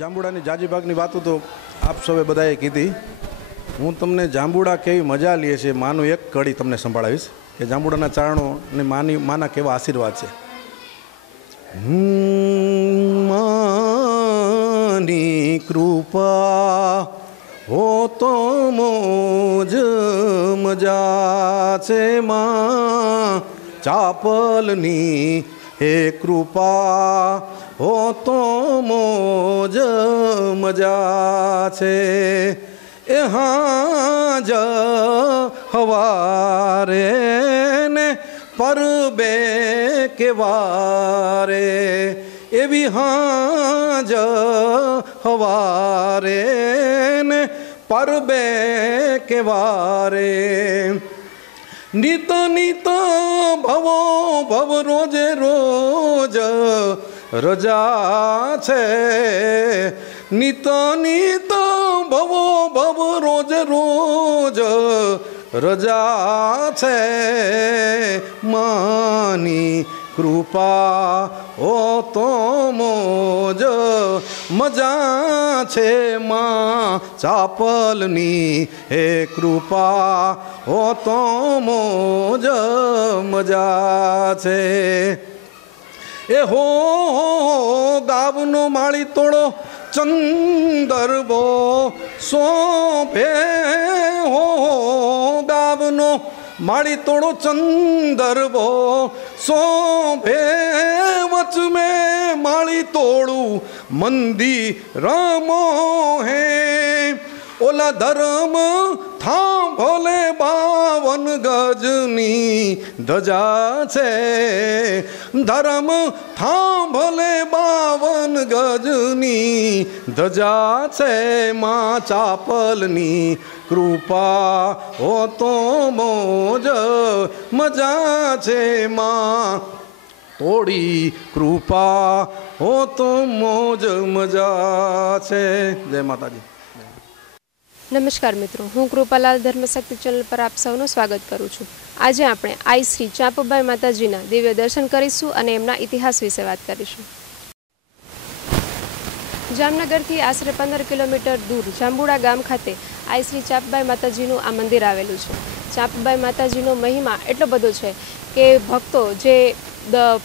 જાંબુડાની જાજી ભાગની વાતો તો આપ સૌએ બધાએ કીધી. હું તમને જાંબુડા કેવી મજા લે છે માનું એક કડી તમને સંભળાવીશ કે જાંબુડાના ચારણો અને માના કેવા આશીર્વાદ છે. માની કૃપા હો તો મોજ મજા છે માં ચાપલની હે કૃપા હો તો મોજ મજા છે. એ હાજ હવારે ને પરબે કેવારે એવી હાજ હવારે ને પરબે કેવારે નિત નિત ભવો ભવ રોજે રોજ રજા છે. નિત નિત ભવો ભવ રોજ રોજ રજા છે. માની કૃપા ઓ તો મોજ મજા છે માં ચાપલની હે કૃપા ઓ તો મોજ મજા છે. એ હો ગાવનો માળી તોડો ચંદરબો શોભે હો ગાવનો માળી તોડો ચંદરબો શોભે વચ મેં માળી તોડું મંદિર રમો હે. ઓલા ધર્મ થાંભલે 52 ગજની ધજા છે. ધર્મ થાંભલે 52 ગજની ધજા છે. માં ચાપલની કૃપા હો તો મોજ મજા છે. માં તોડી કૃપા હો તો મોજ મજા છે. જય માતાજી. નમસ્કાર મિત્રો, હું કૃપાલાલ ધર્મશક્તિ ચેનલ પર આપ સૌનું સ્વાગત કરું છું. આજે આપણે આઈ શ્રી ચાંપબાઈ માતાજીના દિવ્ય દર્શન કરીશું અને એમના ઇતિહાસ વિશે વાત કરીશું. જામનગરથી આશરે 15 કિલોમીટર દૂર જાંબુડા ગામ ખાતે આઈ શ્રી ચાંપબાઈ માતાજીનું આ મંદિર આવેલું છે. ચાંપબાઈ માતાજીનો મહિમા એટલો બધો છે કે ભક્તો જે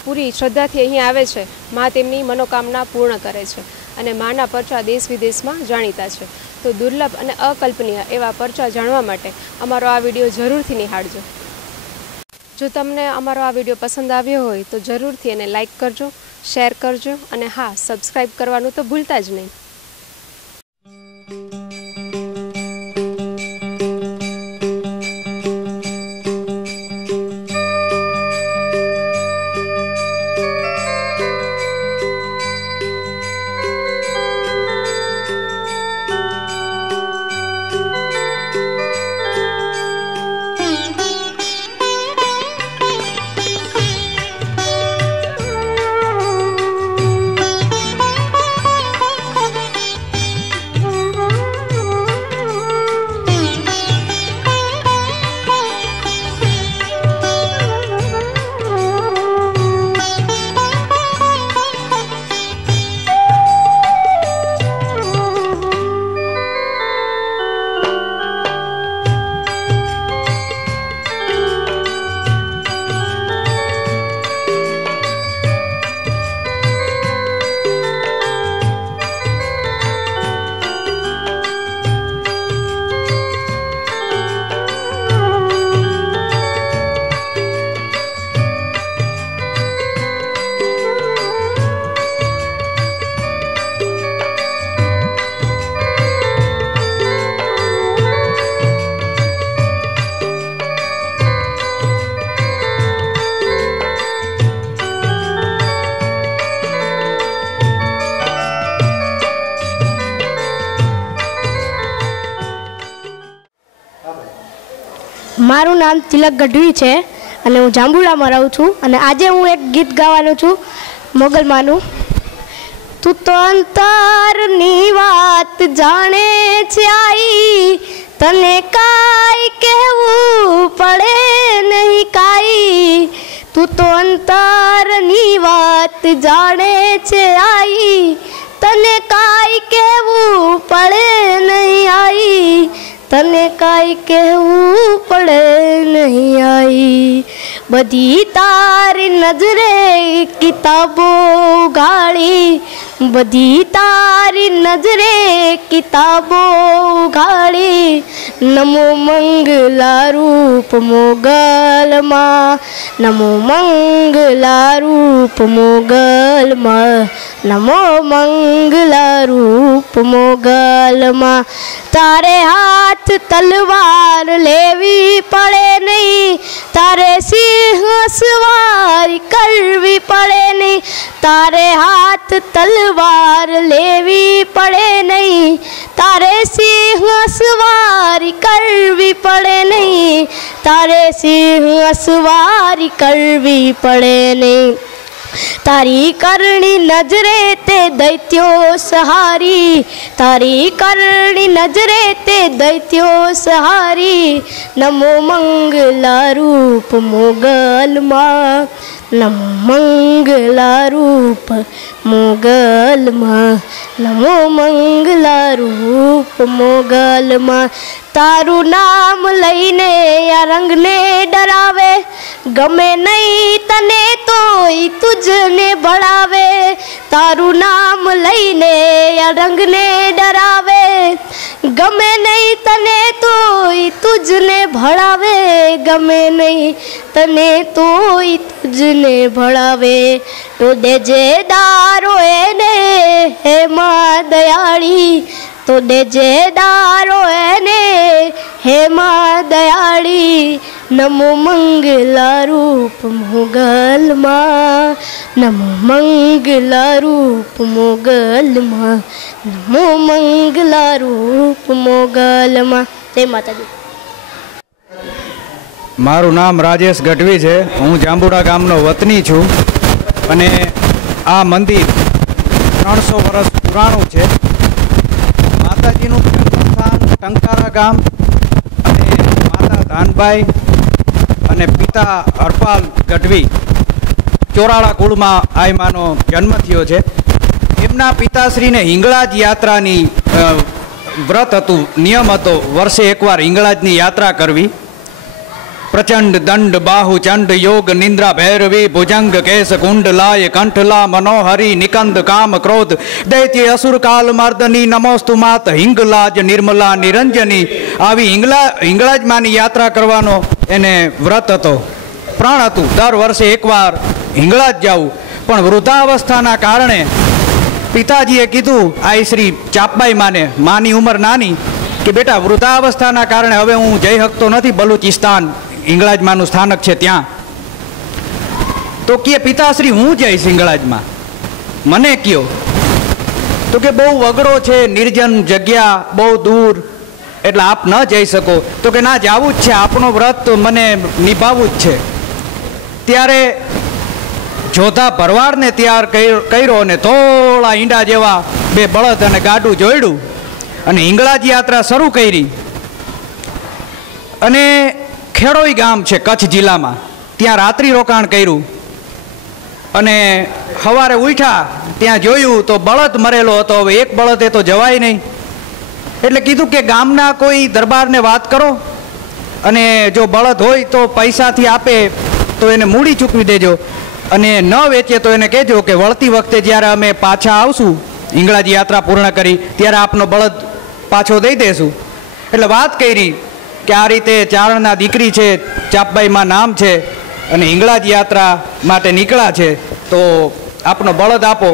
પૂરી શ્રદ્ધાથી અહીં આવે છે, મા તેમની મનોકામના પૂર્ણ કરે છે અને માના પરચા દેશ વિદેશમાં જાણીતા છે. તો દુર્લભ અને અકલ્પનીય એવા પરચા જાણવા માટે અમારો આ વિડીયો જરૂરથી નિહાળજો. જો તમને અમારો આ વિડીયો પસંદ આવ્યો હોય તો જરૂરથી એને લાઈક કરજો, શેર કરજો અને હા, સબસ્ક્રાઈબ કરવાનું તો ભૂલતા જ નહીં. મારું નામ તિલક ગઢવી છે અને હું જાંબુડામાં રહું છું અને આજે હું એક ગીત ગાવાનું છું મોગલમાનું. તું તો અંતરની વાત જાણે છે આઈ, તને કાંઈ કહેવું પડે નહીં કાંઈ. તું તો અંતરની વાત જાણે છે આઈ, તને કાંઈ કહેવું પડે નહીં આઈ, તને કાંઈ કહેવું પડે નહીં આઈ. બધી તારી નજરે કિતાબો ઉઘાડી, બધી તારી નજરે કિતાબો ઉઘાડી. નમો મંગલા રૂપ મોગલમાં, નમો મંગલા રૂપ મોગલમાં, નમો મંગલા રૂપ મોગલમાં. તારે હાથ તલવાર લેવી પડે નહીં, તારે સિંહ સવારી કરવી પડે નહીં. તારે હાથ તલવાર લેવી પડે નહીં, તારે સિંહ સવારી કરવી પડે નહીં, તારે સિંહ સવારી કરવી પડે નહીં. તારી કરણી નજરે તે દૈત્યો સહારી, તારી કરણી નજરે તે દૈત્યો સહારી. નમો મંગલા રૂપ મોગલમાં, નમો મંગલા રૂપ મોગલમાં, નમો મંગલા રૂપ મોગલમાં. તારું નામ લઈને આ રંગને ડરાવે, ગમે નહીં તને તોય તુજને ભળાવે. તારું નામ લઈને આ રંગને ડરાવે, ગમે નહીં તને તોય તુજને ભળાવે, ગમે નહીં તને તોય તુજને ભળાવે. તો દેજે દારો એને હે માં દયાળી, તો દેજે દારો એને હે માં દયાળી. નમો મંગલા રૂપ મોગલમાં, નમો મંગલા રૂપ મોગલમાં, નમો મંગલા રૂપ મોગલમાં. જય માતાજી. મારું નામ રાજેશ ગઢવી છે. હું જાંબુડા ગામનો વતની છું અને આ મંદિર 300 વર્ષ પુરાણું છે. માતાજીનું જન્મસ્થાન ટંકારા ગામ અને માતા ધાનભાઈ અને પિતા હરપાલ ગઢવી ચોરાળા કુળમાં આયમાનો જન્મ થયો છે. એમના પિતાશ્રીને હિંગળાજ યાત્રાની વ્રત હતું, નિયમ હતો વર્ષે એકવાર હિંગળાજની યાત્રા કરવી. પ્રચંડ દંડ બાહુ ચંડ યોગ નિંદ્રા ભૈરવી ભુજંગ કેશ કુંડલાય કંઠલા મનોહરી નિકંદ કામ ક્રોધ દૈત્ય અસુર કાલ મર્દની નમોસ્તુ માત હિંગલાજ નિર્મલા નિરંજની. આવી હિંગળાજમાંની યાત્રા કરવાનો એને વ્રત હતો, પ્રણ હતું દર વર્ષે એકવાર હિંગળાજ જવું. પણ વૃદ્ધાવસ્થાના કારણે પિતાજીએ કીધું આ શ્રી ચાપબાઈ માની ઉંમર નાની, કે બેટા વૃદ્ધાવસ્થાના કારણે હવે હું જઈ શકતો નથી બલુચિસ્તાન, હિંગળાજમાંનું સ્થાનક છે ત્યાં. તો કે પિતાશ્રી હું જઈશ હિંગળાજમાં, મને કયો. તો કે બહુ વગડો છે, નિર્જન જગ્યા, બહુ દૂર, એટલે આપ ન જઈ શકો. તો કે ના, જવું જ છે, આપણો વ્રત મને નિભાવવું જ છે. ત્યારે જોધા ભરવાડને તૈયાર કર્યો અને થોડા ઈંડા જેવા 2 બળદ અને ગાડું જોડ્યું અને હિંગળાજ યાત્રા શરૂ કરી. અને ખેડોઈ ગામ છે કચ્છ જિલ્લામાં, ત્યાં રાત્રિ રોકાણ કર્યું. અને સવારે ઉઠ્યા ત્યાં જોયું તો બળદ મરેલો હતો. હવે એક બળદે તો જવાય નહીં, એટલે કીધું કે ગામના કોઈ દરબારને વાત કરો અને જો બળદ હોય તો પૈસાથી આપે તો એને મૂડી ચૂકવી દેજો, અને ન વેચે તો એને કહેજો કે વળતી વખતે જ્યારે અમે પાછા આવશું હિંગળાજ યાત્રા પૂર્ણ કરી ત્યારે આપનો બળદ પાછો દઈ દેશું. એટલે વાત કરી કે આ રીતે ચારણના દીકરી છે, ચાપબાઈમાં નામ છે, અને હિંગળાજ યાત્રા માટે નીકળ્યા છે, તો આપનો બળદ આપો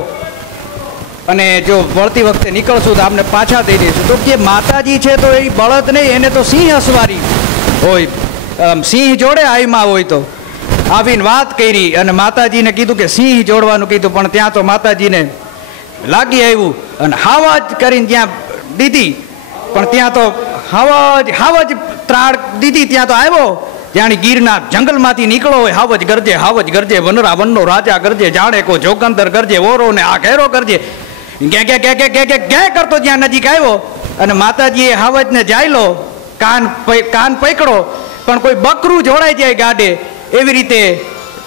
અને જો વળતી વખતે નીકળશું તો આપને પાછા દઈ દઈશું. તો કે માતાજી છે તો એ બળદ નહીં, એને તો સિંહ અસવારી હોય, સિંહ જોડે આઈમાં હોય. તો આવીને વાત કરી અને માતાજીને કીધું કે સિંહ જોડવાનું કીધું, પણ ત્યાં તો માતાજીને લાગી આવ્યું અને હાવજ કરીને ત્યાં દીધી. પણ ત્યાં તો હાવજ ત્રાળ દીધી. ત્યાં તો આવ્યો જાણે ગીરના જંગલમાંથી નીકળો હોય, હાવજ ગરજે વનરા વનનો રાજા ગરજે, જાણે કો જોગંદર ગરજે, ઓરો ને આ ઘેરો ગરજે, ગે કરતો જ્યાં નજીક આવ્યો. અને માતાજીએ હાવજને જાયલો કાન પકડો, પણ કોઈ બકરું જોડાઈ જાય ગાડે એવી રીતે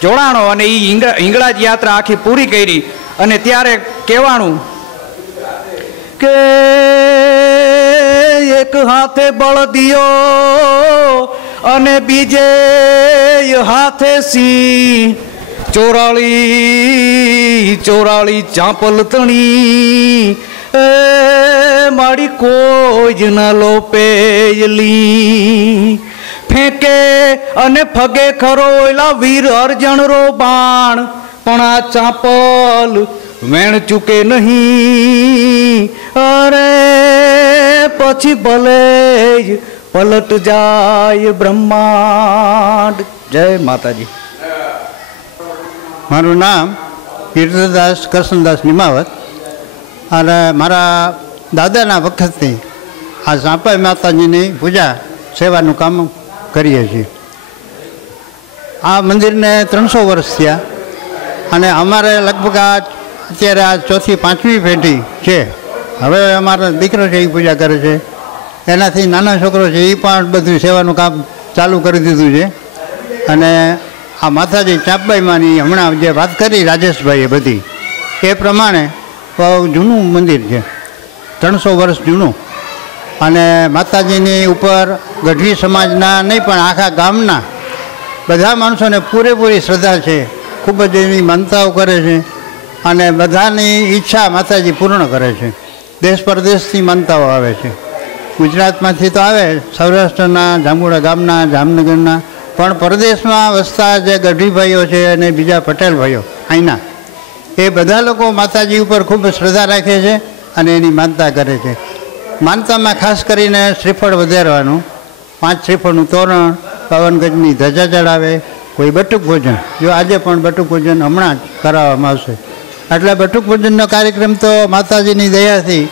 જોડાણો અને એ હિંગળાજ યાત્રા આખી પૂરી કરી. અને ત્યારે કહેવાનું કે એક હાથે બળદિયો અને બીજે હાથે સિંહ, 44 ચાંપલ તણી એ મારી કોઈ જ ન લોપેલી. ફેંકે અને ફગે ખરો એલા વીર અર્જણરો બાણ, પણ આ ચાંપલ વેણ ચૂકે નહીં. અરે પછી ભલે જ પલટ જાય બ્રહ્માંડ. જય માતાજી. મારું નામ કીર્તિદાસ કરશનદાસ નિમાવત અને મારા દાદાના વખતથી આ ચાંપાઈ માતાજીની પૂજા સેવાનું કામ કરીએ છીએ. આ મંદિરને 300 વર્ષ થયા અને અમારે લગભગ અત્યારે આ 4થી 5મી પેઢી છે. હવે અમારા દીકરો છે એ પૂજા કરે છે, એનાથી નાનો છોકરો છે એ પણ બધું સેવાનું કામ ચાલુ કરી દીધું છે. અને આ માતાજી ચાંપબાઈમાંની હમણાં જે વાત કરી રાજેશભાઈએ બધી એ પ્રમાણે જૂનું મંદિર છે, 300 વર્ષ જૂનું. અને માતાજીની ઉપર ગઢવી સમાજના નહીં પણ આખા ગામના બધા માણસોને પૂરેપૂરી શ્રદ્ધા છે. ખૂબ જ એની માનતાઓ કરે છે અને બધાની ઈચ્છા માતાજી પૂર્ણ કરે છે. દેશ પરદેશથી માનતાઓ આવે છે. ગુજરાતમાંથી તો આવે, સૌરાષ્ટ્રના, જાંબુડા ગામના, જામનગરના, પણ પરદેશમાં વસતા જે ગઢવી ભાઈઓ છે અને બીજા પટેલ ભાઈઓ અહીંના, એ બધા લોકો માતાજી ઉપર ખૂબ શ્રદ્ધા રાખે છે અને એની માનતા કરે છે. માનતામાં ખાસ કરીને શ્રીફળ વધારવાનું, 5 શ્રીફળનું તોરણ, 52 ગજની ધજા ચડાવે, કોઈ બટુક ભોજન, જો આજે પણ બટુક ભોજન હમણાં જ કરાવવામાં આવશે. એટલે બટુક ભોજનનો કાર્યક્રમ તો માતાજીની દયાથી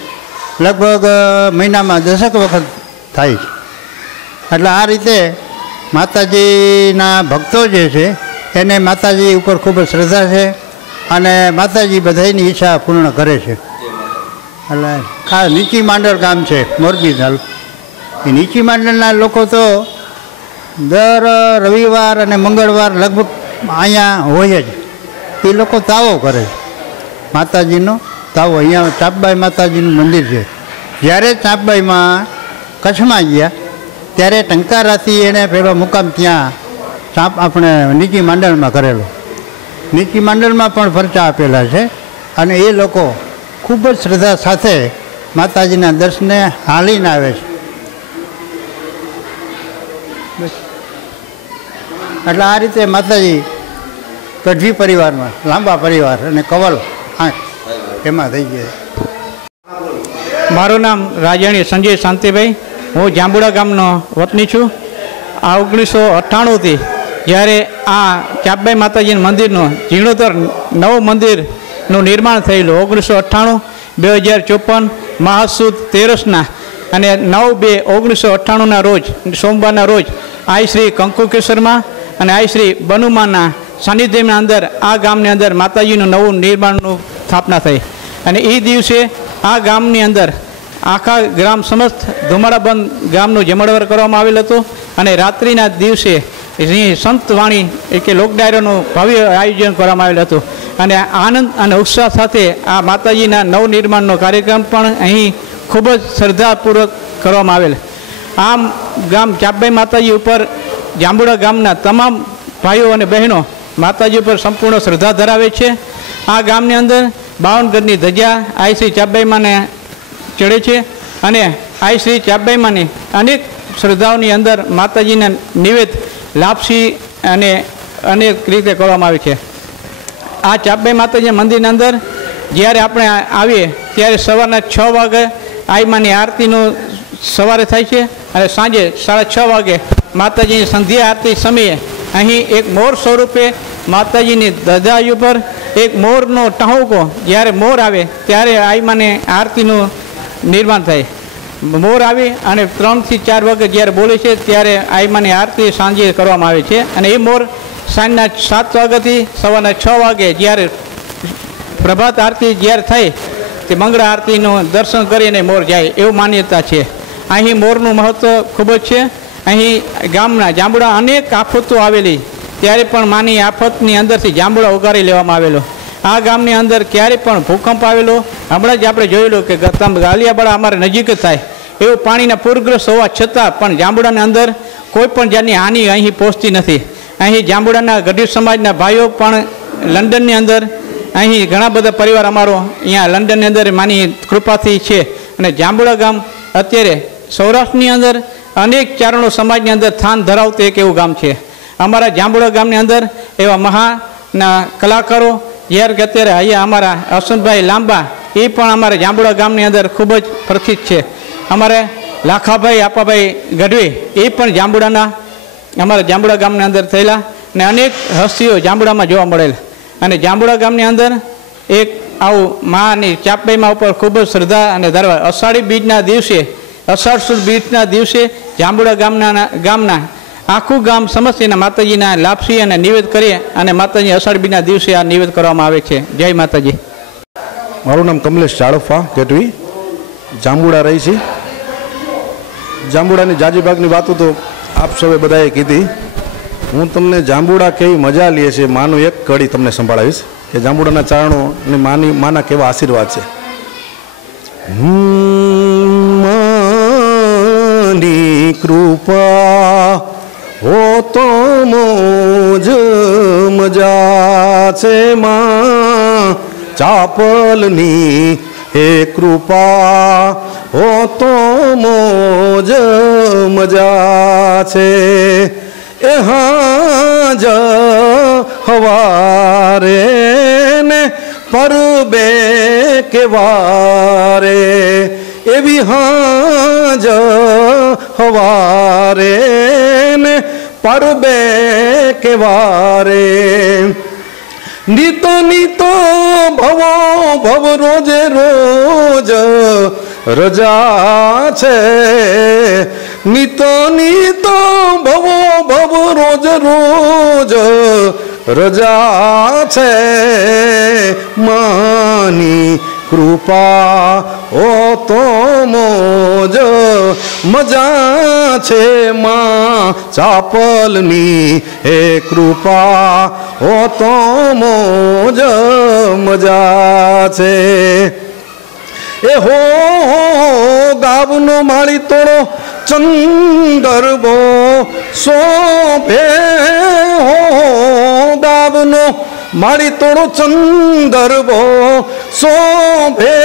લગભગ મહિનામાં 10 વખત થાય છે. એટલે આ રીતે માતાજીના ભક્તો જે છે એને માતાજી ઉપર ખૂબ જ શ્રદ્ધા છે અને માતાજી બધાની ઈચ્છા પૂર્ણ કરે છે. એટલે આ નીચી માંડળ ગામ છે મોરબી તાલુકો. એ નીચી માંડળના લોકો તો દર રવિવાર અને મંગળવાર લગભગ અહીંયા હોય જ. એ લોકો તાવો કરે છે, માતાજીનો તાવો. અહીંયા ચાંપબાઈ માતાજીનું મંદિર છે. જ્યારે ચાંપબાઈમાં કચ્છમાં ગયા ત્યારે ટંકારાથી એને પેલો મુકામ ત્યાં આપણે નીચી માંડળમાં કરેલો. નીચી માંડળમાં પણ પરચા આપેલા છે અને એ લોકો ખૂબ જ શ્રદ્ધા સાથે માતાજીના દર્શને હાલીને આવે છે. એટલે આ રીતે માતાજી ગઢવી પરિવારમાં, લાંબા પરિવાર અને કવલ આંખ એમાં થઈ ગયા. મારું નામ રાજાણી સંજય શાંતિભાઈ, હું જાંબુડા ગામનો વતની છું. આ 1998થી જ્યારે આ ચાંપબાઈ માતાજીના મંદિરનું જીર્ણોદ્ધાર નવું મંદિરનું નિર્માણ થયેલું 1998, 2054 મહાસુદ 13ના અને 9/2/1998ના રોજ સોમવારના રોજ આઈ શ્રી કંકુકેશ્વરમાં અને આઈ શ્રી બનુમાના સાનિધ્યના અંદર આ ગામની અંદર માતાજીનું નવું નિર્માણનું સ્થાપના થઈ. અને એ દિવસે આ ગામની અંદર આખા ગ્રામ સમસ્ત ધુમાડાબંધ ગામનું જમણવાર કરવામાં આવેલ હતું અને રાત્રિના દિવસે સંત વાણી કે લોક ડાયરાનું ભવ્ય આયોજન કરવામાં આવેલું હતું. અને આનંદ અને ઉત્સાહ સાથે આ માતાજીના નવનિર્માણનો કાર્યક્રમ પણ અહીં ખૂબ જ શ્રદ્ધાપૂર્વક કરવામાં આવેલ. આ ગામ ચાંપબાઈ માતાજી ઉપર જાંબુડા ગામના તમામ ભાઈઓ અને બહેનો માતાજી ઉપર સંપૂર્ણ શ્રદ્ધા ધરાવે છે. આ ગામની અંદર 52 ગજની ધજા આઈ શ્રી ચાંપબાઈમાને ચડે છે અને આઈ શ્રી ચાંપબાઈમાની અનેક શ્રદ્ધાઓની અંદર માતાજીના નિવેદ લાપસી અને અનેક રીતે કરવામાં આવે છે. આ ચાંપબાઈ માતાજી મંદિરના અંદર જ્યારે આપણે આવીએ ત્યારે સવારના 6 વાગે આઈમાની આરતીનું સવારે થાય છે અને સાંજે 6:30 વાગે માતાજીની સંધ્યા આરતી સમયે અહીં એક મોર સ્વરૂપે માતાજીની ધજા ઉપર એક મોરનો ટહુકો, જ્યારે મોર આવે ત્યારે આઈમાને આરતીનું નિર્માણ થાય. મોર આવી અને 3 થી 4 વાગે જ્યારે બોલે છે ત્યારે આઈમાની આરતી સાંજે કરવામાં આવે છે. અને એ મોર સાંજના 7 વાગ્યાથી સવારના 6 વાગે જ્યારે પ્રભાત આરતી જ્યારે થાય તે મંગળા આરતીનું દર્શન કરીને મોર જાય એવું માન્યતા છે. અહીં મોરનું મહત્ત્વ ખૂબ જ છે. અહીં ગામના જાંબુડા અનેક આફતો આવેલી ત્યારે પણ માની આફતની અંદરથી જાંબુડા ઉગાડી લેવામાં આવેલો આ ગામની અંદર ક્યારેય પણ ભૂકંપ આવેલો હમણાં જ આપણે જોયેલું કે ગાલિયાવાડા અમારે નજીક જ થાય એવું પાણીના પૂરગ્રસ્ત હોવા છતાં પણ જાંબુડાની અંદર કોઈ પણ જાતની હાનિ અહીં પહોંચતી નથી. અહીં જાંબુડાના ગઢવી સમાજના ભાઈઓ પણ લંડનની અંદર અહીં ઘણા બધા પરિવાર અમારો અહીંયા લંડનની અંદર માની કૃપાથી છે. અને જાંબુડા ગામ અત્યારે સૌરાષ્ટ્રની અંદર અનેક ચારણો સમાજની અંદર સ્થાન ધરાવતું એક એવું ગામ છે. અમારા જાંબુડા ગામની અંદર એવા મહાના કલાકારો જ્યારે કે અત્યારે અહીંયા અમારા અશ્વંતભાઈ લાંબા એ પણ અમારા જાંબુડા ગામની અંદર ખૂબ જ પ્રસિદ્ધ છે. અમારે લાખાભાઈ આપાભાઈ ગઢવી એ પણ જાંબુડાના અમારા જાંબુડા ગામની અંદર થયેલા અને અનેક હસ્તીઓ જાંબુડામાં જોવા મળેલ. અને જાંબુડા ગામની અંદર એક આવું માની ચાપબાઈમાં ઉપર ખૂબ જ શ્રદ્ધા અને ધરવા અષાઢી બીજના દિવસે અષાઢ સુદ બીજના દિવસે જાંબુડા ગામના આખું ગામ સમસ્ત એના માતાજીના લાપસી અને નિવેદ કરીએ અને માતાજી અષાઢ બીજના દિવસે આ નિવેદ કરવામાં આવે છે. જય માતાજી. મારું નામ કમલેશ ચાળફા ગઢવી, જાંબુડા રહી છે. જાંબુડાની જાજીબાગની વાતો તો આપ સૌએ બધાએ કીધી. હું તમને જાંબુડા કેવી મજા લે છે માનું એક કડી તમને સંભળાવીશ કે જાંબુડાના ચારણો અને માના કેવા આશીર્વાદ છે. માની કૃપા હો તો મોજ મજા છે માં ચાપલની હે કૃપા હો તો મોજ મજા છે. એ હાજ હવારે ને પરબે કેવારે એવી હાજ હવારે ને પરબે કેવારે નીતો નીતો ભવો ભવ રોજે રોજ રજા છે. નીતો નીતો ભવો ભવ રોજ રોજ રજા છે. માની કૃપા ઓ તો મોજ મજા છે માં ચાપલની હે કૃપા ઓ તો મોજ મજા છે. એ હો ગાવનો માળી તોડો ચંદરબો શોભે હો ગાવનો માળી તોડો ચંદરબો શોભે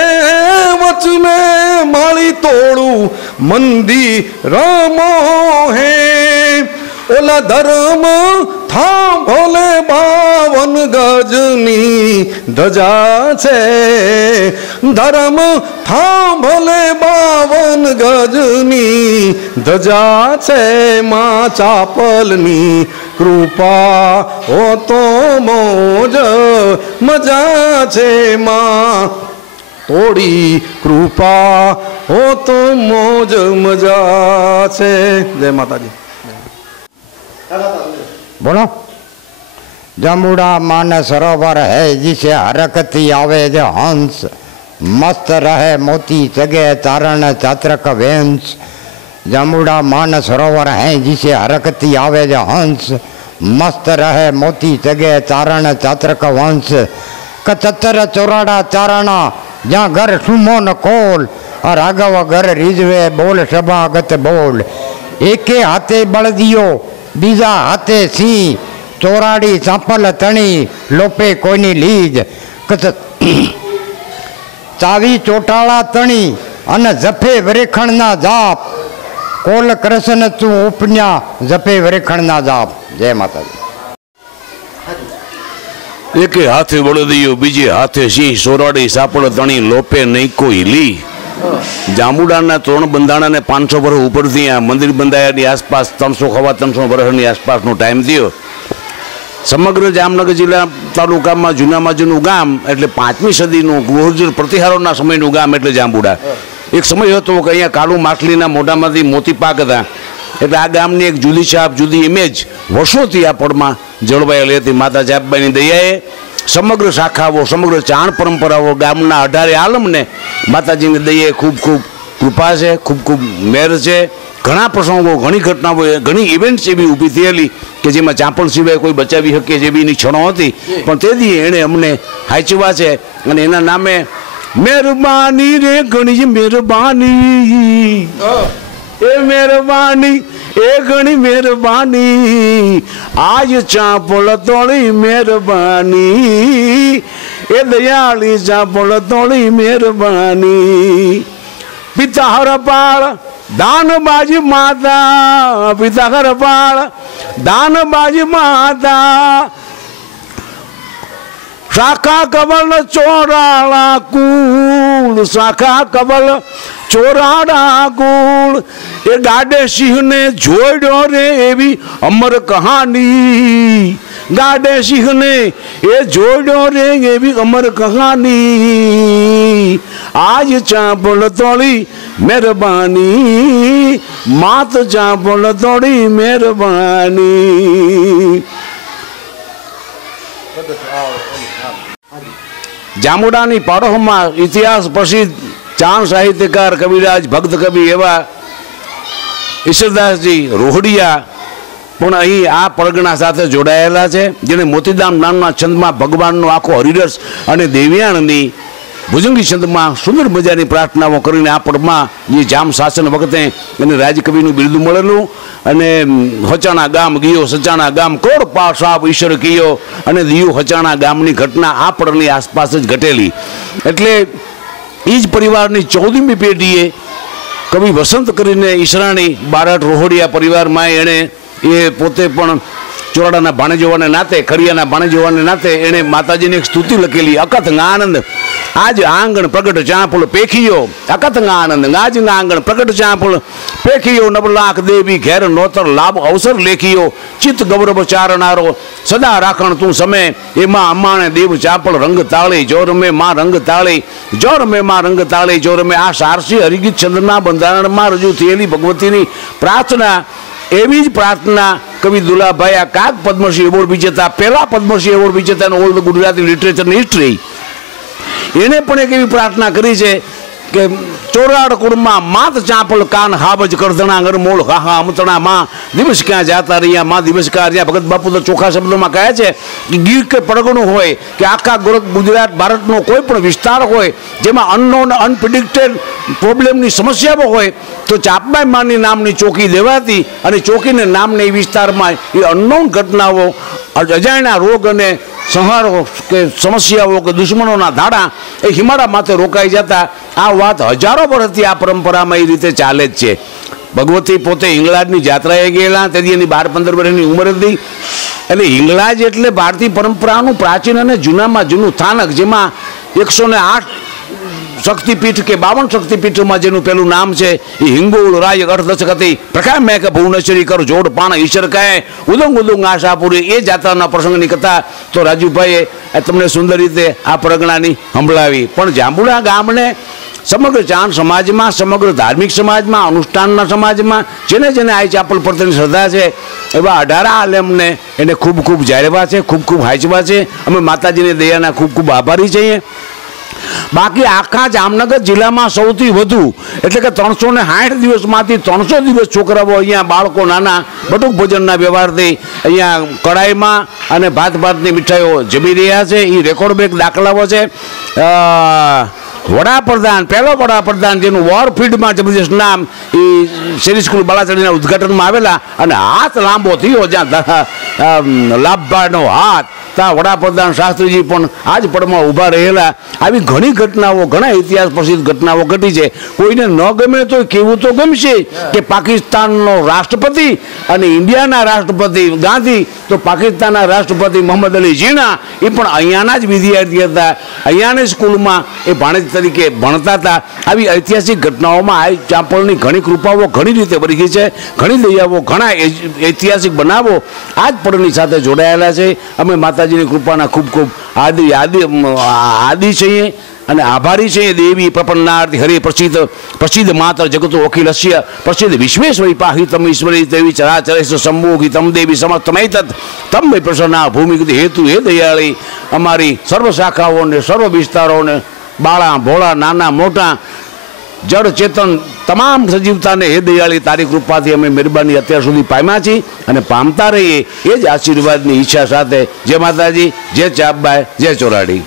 વચમે માળી તોડું મંદિર મોહે ઓલા ધર્મ થાંભોલે 52 ગજની ધજા છે. ધર્મ થાંભોલે 52 ગજની ધજા છે. માં ચાપલની કૃપા હો તો મોજ મજા છે. માં તોડી કૃપા હો તો મોજ મજા છે. જય માતાજી. बोलो जांबुड़ा मान सरोवर है जिसे हरकती आवे जो हंस मस्त रहे मोती जगे तारण चात्रक वेंस. जांबुड़ा मान सरोवर है जिसे हरकती आवे जो हंस मस्त रहे मोती जगे तारण चात्रक वंश. 75 चौराड़ा चारणा जहाँ घर सुमो न कोल और राघव घर रिजवे बोल सभागत बोल. एके हाथे बलदियो बीजा हाथे सिंह चौराड़ी चापल तणी लोपे कोईनी लीज. चावी चोटाड़ा तणी अन जफे वरेखण ना जाप कोल कृष्ण तू उपन्या जफे वरेखण ना जाप. जय माता दी. एके हाथे बळदियो बीजे हाथे सिंह सोराड़ी सापड़ तणी लोपे नहीं कोई ली. जांबुडाना तोरण बंधाणा 500 वर्ष ऊपर थी आ मंदिर बंधायानी आसपास 300 वर्षनी आसपासनो टाइम थयो. समग्र जामनगर जिल्ला तालुकामां जूनामां जूनुं गाम एटले 5મી સદીનું ગુર્જર પ્રતિહારોના સમયનું ગામ એટલે જાંબુડા. એક સમય હતો કે અહીંયા કાળુ માછલીના મોઢામાંથી મોતી પાકતા એટલે આ ગામની એક જુદી છાપ જુદી ઇમેજ વર્ષોથી આ પળમાં જળવાયેલી હતી. માતા જાપબાઈની દયાએ समग्र शाखाओ समग्र चाण परंपराओ गामना 18 आलम ने माताजी ने दये खूब खूब कृपा है, खूब खूब मेहर है ઘણા પ્રસંગો, ઘણી ઘટનાઓ, ઘણી ઇવેન્ટ્સ એવી ઊભી થયેલી કે જેમાં ચાંપલ સિવાય કોઈ બચાવી શકે જેવીની ક્ષણો હતી, પણ તેથી એણે અમને હાચવા છે. અને એના નામે મહેરબાની રે ઘણી મહેરબાની, એ મહેરબાની એ ઘણી મહેરબાની, આજ ચાંપલ તોડી મહેરબાની, એ દયાળી ચાંપલ તોડી મહેરબાની. પિતા હરપાળ દાનબાજી માતા, પિતા હરપાળ દાનબાજી માતા, શાખા કબલ ચોરાળા કુળ, શાખા કબલ ચોરાડા કુળ, એ ગાડે સિંહને જોડ્યો રે એવી અમર કહાની, ગાડે સિંહને એ જોડ્યો રે એવી અમર કહાની, આજ ચાંપલ તોડી મહેરબાની, માત ચાંપલ તોડી મહેરબાની. જાંબુડાની પાડોશમાં ઇતિહાસ પ્રસિદ્ધ ચાણ સાહિત્યકાર કવિરાજ ભક્ત કવિ એવા ઈશ્વરદાસજી રોહડિયા પણ અહીં આ પરગણા સાથે જોડાયેલા છે, જેણે મોતીધામ નામના છંદમાં ભગવાનનો આખો હરિરસ અને દેવ્યાણની ભુજંગી છંદમાં સુંદર મજાની પ્રાર્થનાઓ કરીને આ પળમાં જે જામ શાસન વખતે એને રાજકવિનું બિરુદ મળેલું. અને હચાણા ગામ ગયો સચાણા ગામ કોડ સાપ ઈશ્વર કયો, અને દિયો હચાણા ગામની ઘટના આ પળની આસપાસ જ ઘટેલી. એટલે એ જ પરિવારની 14મી પેઢીએ કવિ વસંત કરીને ઈશરાણી બારટ રોહડિયા પરિવારમાં એણે એ પોતે પણ ચોરાડાના ભાણે જોવાને નાતે, ખરિયાના ભાણે જોવાને નાતે એણે માતાજીની એક સ્તુતિ લખેલી, અકથંગ આનંદ આજ આંગણ પ્રગટ ચાંપલ પેખીયો, અકથંગ આનંદ આજ આંગણ પ્રગટ ચાંપલ પેખીયો, નવલાખ દેવી ઘેર નોતર લાભ અવસર લેખીયો, ચિત્ત ગૌરવ ચારનારો સદા રાખણ તું સમય, એમાં અમાણે દેવ ચાંપલ રંગ તાળી, જો રમે માં રંગ તાળી, જો રમે માં રંગ તાળી, જો રમે. આ સારસી હરિગીત છંદના બંધારણમાં રજૂ થયેલી ભગવતીની પ્રાર્થના. એવી જ પ્રાર્થના કવિ દુલાભાઈ આ કાગ પદ્મશ્રી એવોર્ડ વિજેતા, પહેલા પદ્મશ્રી એવોર્ડ વિજેતા ઓલ્ડ ગુજરાતી લિટરેચરની હિસ્ટ્રી, એણે પણ એક એવી પ્રાર્થના કરી છે કે ચોરાડ કુળમાં માત ચાંપલ કાન હાબજ કરધણા ગરમોળ હાહા અમતણા માં દિવસ ક્યાં જાતા રહ્યા, માં દિવસ ક્યાં રહ્યા. ભગત બાપુ તો ચોખ્ખા શબ્દોમાં કહે છે કે ગીર કે પડગણું હોય કે આખા ગુજરાત ભારતનો કોઈ પણ વિસ્તાર હોય જેમાં અનનોન અનપ્રિડિક્ટેડ પ્રોબ્લેમની સમસ્યાઓ હોય તો ચાપબાઈ માની નામની ચોકી દેવાતી, અને ચોકીને નામને એ વિસ્તારમાં એ અનનોન ઘટનાઓ, અજાણ્યા રોગ અને સંહારો કે સમસ્યાઓ કે દુશ્મનોના ધાડા એ હિમાળા માથે રોકાઈ જતા. આ વાત હજારો વર્ષથી આ પરંપરામાં એ રીતે ચાલે જ છે. ભગવતી પોતે હિંગળાજની જાત્રાએ ગયેલા, તેથી એની 12-15 વર્ષની ઉંમર હતી. એટલે હિંગળાજ એટલે ભારતીય પરંપરાનું પ્રાચીન અને જૂનામાં જૂનું સ્થાનક, જેમાં 108 શક્તિપીઠ કે 52 શક્તિપીઠમાં જેનું પેલું નામ છે એ હિંગોળ રાય અર્ધદશક હતી. પ્રકાશ મેં કે ભુવનેશ્વરી કર જોડ પાણ ઈશ્વર કહે ઉદંગ ઉદંગ આશાપુરી. એ જાત્રાના પ્રસંગની કથા તો રાજુભાઈએ તમને સુંદર રીતે આ પરગણાની સંભળાવી. પણ જાંબુડા ગામને સમગ્ર ચાણ સમાજમાં, સમગ્ર ધાર્મિક સમાજમાં, અનુષ્ઠાનના સમાજમાં જેને જેને આ ચાપલ પ્રત્યેની શ્રદ્ધા છે એવા 18 આલેમને એને ખૂબ ખૂબ જાળવા છે, ખૂબ ખૂબ હાચવા છે. અમે માતાજીની દયાના ખૂબ ખૂબ આભારી છીએ. બાકી આખા જામનગર જિલ્લામાં સૌથી વધુ એટલે કે 360 દિવસમાંથી 300 દિવસ છોકરાઓ અહીંયા બાળકો નાના બટુક ભોજનના વ્યવહારથી અહીંયા કડાઈમાં અને ભાતની મીઠાઈઓ જમી રહ્યા છે. એ રેકોર્ડ બ્રેક દાખલાઓ છે. વડાપ્રધાન, પહેલો વડાપ્રધાન જેનું વોરફીલ્ડમાં જબરદસ્ત નામ એ શેરી સ્કૂલ બાલાચડીના ઉદ્ઘાટનમાં આવેલા, અને હાથ લાંબો થયો જ્યાં લાભભાનો હાથ, ત્યાં વડાપ્રધાન શાસ્ત્રીજી પણ આ જ પળમાં ઊભા રહેલા. આવી ઘણી ઘટનાઓ, ઘણા ઇતિહાસ પ્રસિદ્ધ ઘટનાઓ ઘટી છે. કોઈને ન ગમે તો કહેવું તો ગમશે કે પાકિસ્તાનનો રાષ્ટ્રપતિ અને ઇન્ડિયાના રાષ્ટ્રપતિ ગાંધી, તો પાકિસ્તાનના રાષ્ટ્રપતિ મોહમ્મદ અલી જીના એ પણ અહીંયાના જ વિદ્યાર્થી હતા, અહીંયાની સ્કૂલમાં એ ભાણેજ તરીકે ભણતા હતા. આવી ઐતિહાસિક ઘટનાઓમાં આ ચાંપલની ઘણી કૃપાઓ ઘણી રીતે વરગી છે. ઘણી દયાઓ, ઘણા ઐતિહાસિક બનાવો આ જ પળની સાથે જોડાયેલા છે. અમે માતાજીની કૃપાના ખૂબ ખૂબ આદિ છીએ અને આભારી છીએ. દેવી પ્રપન્નાર્થી હરે પ્રસિદ્ધ માત્ર જગતો અખિલસ્ય પ્રસિદ્ધ વિશ્વેશ્વરી પાહી તમ ઈશ્વરી દેવી ચરાચરેશ સંભોગી તમ દેવી સમસ્તમૈતત તમ મે પ્રસન્ના ભૂમિ હેતુ હે દયાળી. અમારી સર્વ શાખાઓને, સર્વ વિસ્તારોને, બાળા ભોળા નાના મોટા જળ ચેતન તમામ સજીવતાને હે દયાળી તારી કૃપાથી અમે મહેરબાની અત્યાર સુધી પામ્યા છીએ અને પામતા રહીએ એ જ આશીર્વાદની ઈચ્છા સાથે જય માતાજી, જય ચાપબાઈ, જય ચોરાડી.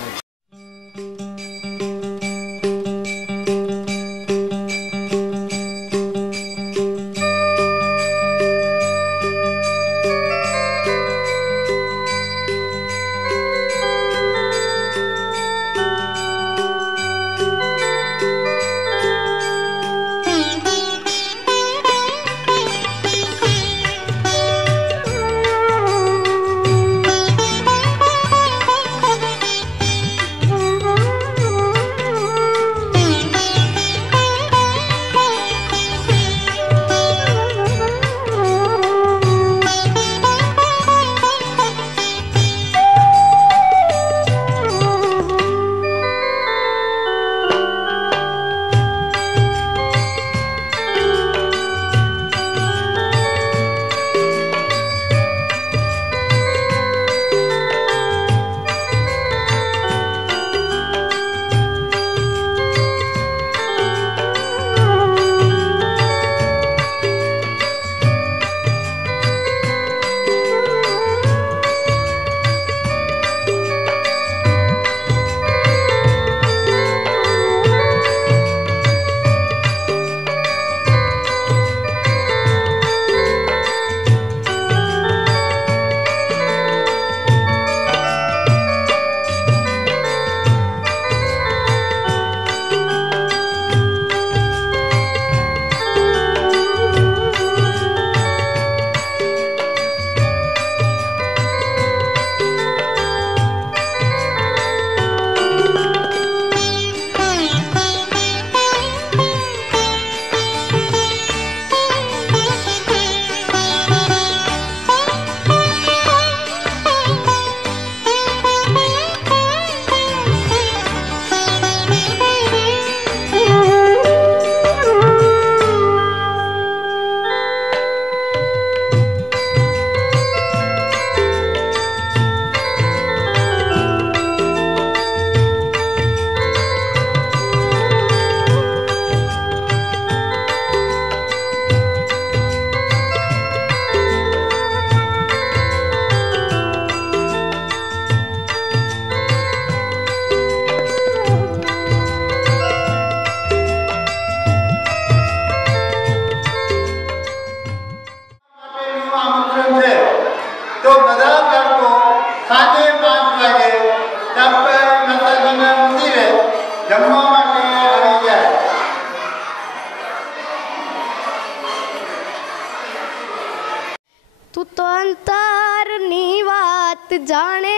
તું તો અંતરની વાત જાણે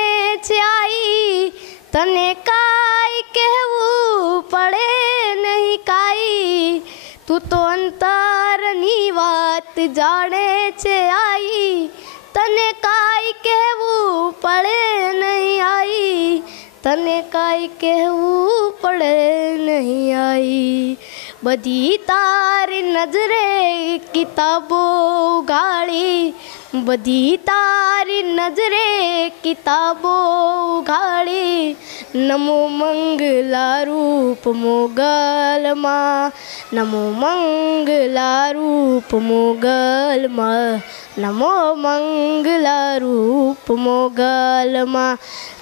છે આઈ, તને કાંઈ કહેવું પડે નહીં કાંઈ. તું તો અંતરની વાત જાણે છે આઈ, તને કાંઈ કહેવું પડે નહીં આઈ, તને કાંઈ કહેવું પડે નહીં આઈ. બધી તારી નજરે કિતાબો ઉઘાડી, બધી તારી નજરે કિતાબો ઉઘાડી. નમો મંગલા રૂપ મોગલમાં, નમો મંગલા રૂપ મોગલમાં, નમો મંગલા રૂપ મોગલમાં.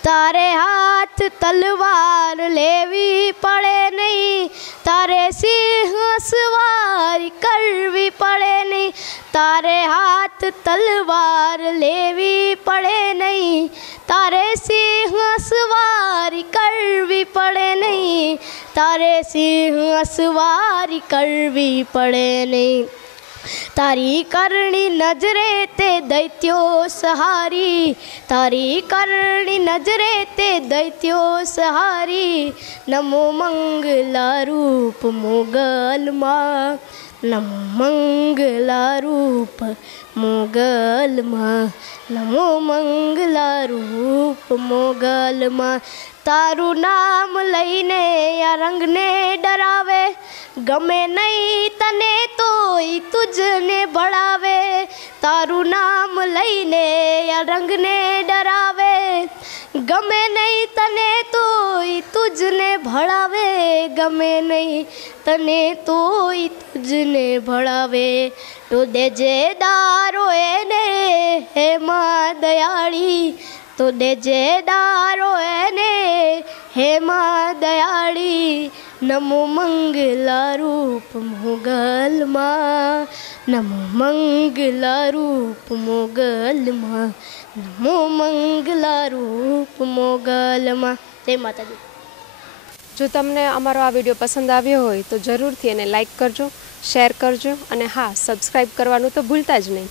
તારે હાથ તલવાર લેવી પડે નહીં, તારે સિંહ સવારી કરવી પડે નહીં. તારે હાથ તલવાર લેવી પડે નહીં, તારે સિંહ સવારી કરવી પડે નહીં, તારે સિંહ સવારી કરવી પડે નહીં. તારી કરણી નજરે તે દૈત્યો સહારી, તારી કરણી નજરે તે દૈત્યો સહારી. નમો મંગલા રૂપ મોગલમાં, નમો મંગલા રૂપ મોગલમાં, નમો મંગલા રૂપ મોગલમાં. તારું નામ લઈને આ રંગને ડરાવે, ગમે નહીં તને તોય તુજને ભળાવે. તારું નામ લઈને આ રંગને ડરાવે, ગમે નહીં તને તોય તુજને ભળાવે ગમે નહીં તને તોય તુજને ભળાવે તો દેજે દારો એને હે માં દયાળી તો દેજે દારો એને હે માં દયાળી નમો મંગલા રૂપ મોગલમાં નમો મંગલા રૂપ મોગલમાં નમો મંગલા રૂપ મોગલમાં જય માતાજી. જો તમને અમારો આ વિડીયો પસંદ આવ્યો હોય તો જરૂરથી એને લાઈક કરજો, શેર કરજો અને હા, સબસ્ક્રાઈબ કરવાનું તો ભૂલતા જ નહીં.